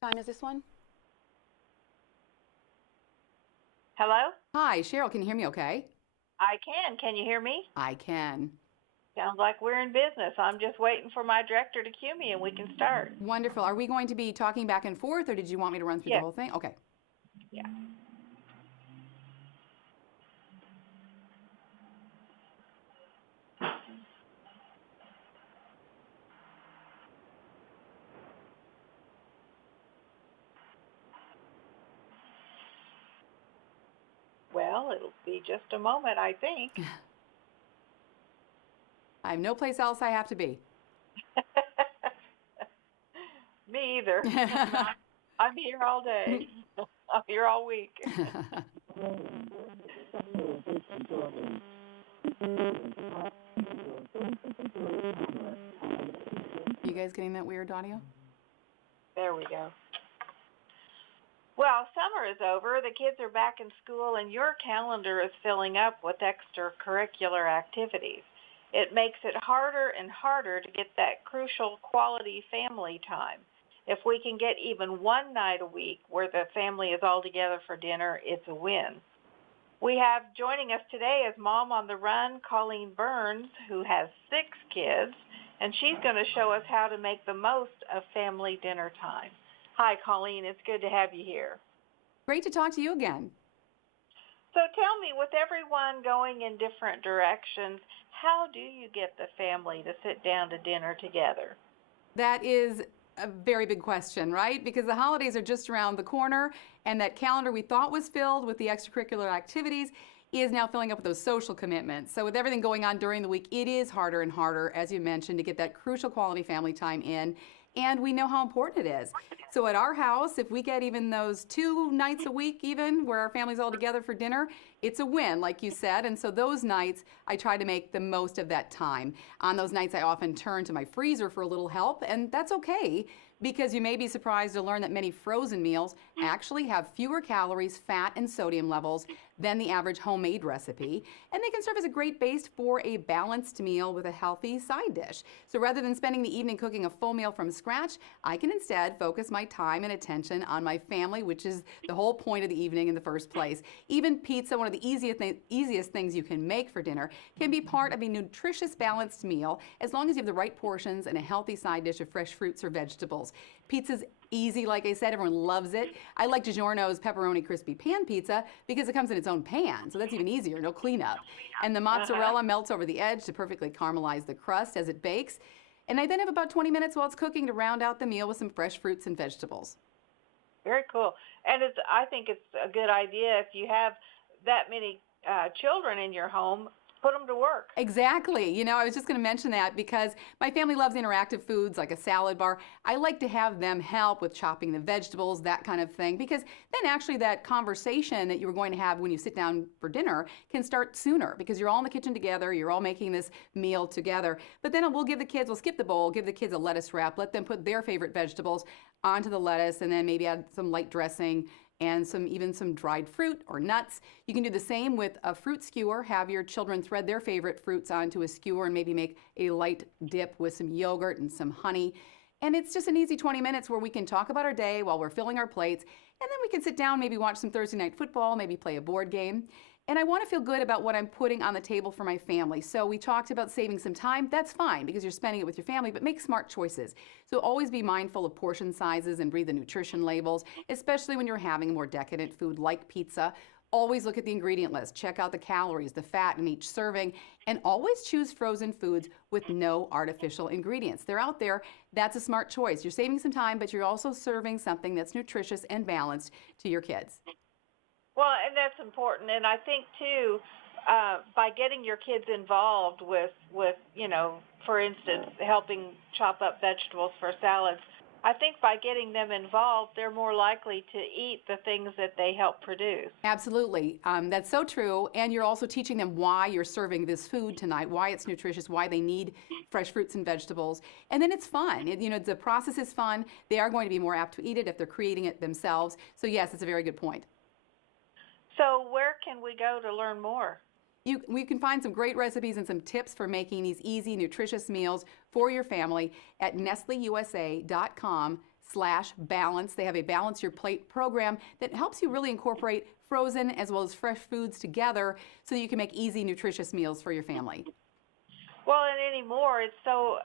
Time is this one? Hello? Hi, Cheryl, can you hear me okay? I can. Can you hear me? I can. Sounds like we're in business. I'm just waiting for my director to cue me and we can start. Wonderful. Are we going to be talking back and forth, or did you want me to run through the Yes. whole thing? Okay. Yeah. Well, it'll be just a moment, I think. I have no place else I have to be. Me either. I'm here all day. I'm here all week. You guys getting that weird audio? There we go. Well, summer is over. The kids are back in school and your calendar is filling up with extracurricular activities. It makes it harder and harder to get that crucial quality family time. If we can get even one night a week where the family is all together for dinner, it's a win. We have joining us today as Mom on the Run, Colleen Burns, who has 6 kids, and she's going to show us how to make the most of family dinner time. Hi, Colleen. It's good to have you here. Great to talk to you again. So tell me, with everyone going in different directions, how do you get the family to sit down to dinner together? That is a very big question, right? Because the holidays are just around the corner, and that calendar we thought was filled with the extracurricular activities is now filling up with those social commitments. So with everything going on during the week, it is harder and harder, as you mentioned, to get that crucial quality family time in. And we know how important it is. So at our house, if we get even those 2 nights a week even where our family's all together for dinner, it's a win, like you said. And so those nights, I try to make the most of that time. On those nights, I often turn to my freezer for a little help, and that's okay, because you may be surprised to learn that many frozen meals actually have fewer calories, fat, and sodium levels than the average homemade recipe, and they can serve as a great base for a balanced meal with a healthy side dish. So rather than spending the evening cooking a full meal from scratch, I can instead focus my time and attention on my family, which is the whole point of the evening in the first place. Even pizza, one of the easiest things you can make for dinner, can be part of a nutritious, balanced meal as long as you have the right portions and a healthy side dish of fresh fruits or vegetables. Pizza's easy, like I said, everyone loves it. I like DiGiorno's pepperoni crispy pan pizza because it comes in its own pan, so that's even easier, no cleanup. And the mozzarella melts over the edge to perfectly caramelize the crust as it bakes. And I then have about 20 minutes while it's cooking to round out the meal with some fresh fruits and vegetables. Very cool. And I think it's a good idea if you have that many children in your home, put them to work. Exactly. You know, I was just going to mention that because my family loves interactive foods like a salad bar. I like to have them help with chopping the vegetables, that kind of thing, because then actually that conversation that you were going to have when you sit down for dinner can start sooner because you're all in the kitchen together, you're all making this meal together. But then we'll skip the bowl, give the kids a lettuce wrap, let them put their favorite vegetables onto the lettuce, and then maybe add some light dressing and even some dried fruit or nuts. You can do the same with a fruit skewer. Have your children thread their favorite fruits onto a skewer and maybe make a light dip with some yogurt and some honey. And it's just an easy 20 minutes where we can talk about our day while we're filling our plates, and then we can sit down, maybe watch some Thursday night football, maybe play a board game. And I want to feel good about what I'm putting on the table for my family. So we talked about saving some time. That's fine because you're spending it with your family, but make smart choices. So always be mindful of portion sizes and read the nutrition labels, especially when you're having more decadent food like pizza. Always look at the ingredient list. Check out the calories, the fat in each serving, and always choose frozen foods with no artificial ingredients. They're out there. That's a smart choice. You're saving some time, but you're also serving something that's nutritious and balanced to your kids. Well, and that's important. And I think, too, by getting your kids involved with, for instance, helping chop up vegetables for salads, I think by getting them involved, they're more likely to eat the things that they help produce. Absolutely. That's so true. And you're also teaching them why you're serving this food tonight, why it's nutritious, why they need fresh fruits and vegetables. And then it's fun. The process is fun. They are going to be more apt to eat it if they're creating it themselves. So yes, it's a very good point. So where can we go to learn more? We can find some great recipes and some tips for making these easy, nutritious meals for your family at nestleusa.com KCTU.org/balance. They have a Balance Your Plate program that helps you really incorporate frozen as well as fresh foods together so that you can make easy, nutritious meals for your family. Well, and anymore, it's so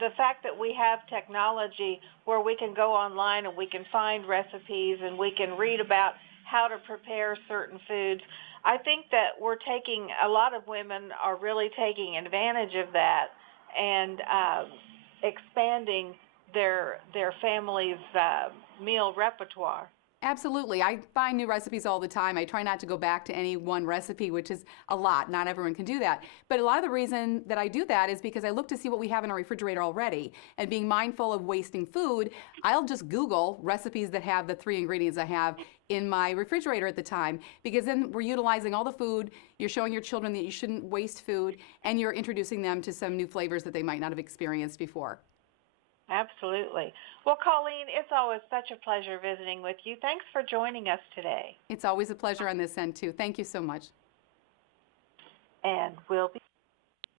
the fact that we have technology where we can go online and we can find recipes and we can read about how to prepare certain foods. I think that a lot of women are really taking advantage of that and expanding their family's meal repertoire. Absolutely. I find new recipes all the time. I try not to go back to any one recipe, which is a lot. Not everyone can do that. But a lot of the reason that I do that is because I look to see what we have in our refrigerator already. And being mindful of wasting food, I'll just Google recipes that have the 3 ingredients I have in my refrigerator at the time, because then we're utilizing all the food, you're showing your children that you shouldn't waste food, and you're introducing them to some new flavors that they might not have experienced before. Absolutely. Well, Colleen, it's always such a pleasure visiting with you. Thanks for joining us today. It's always a pleasure on this end, too. Thank you so much. And we'll be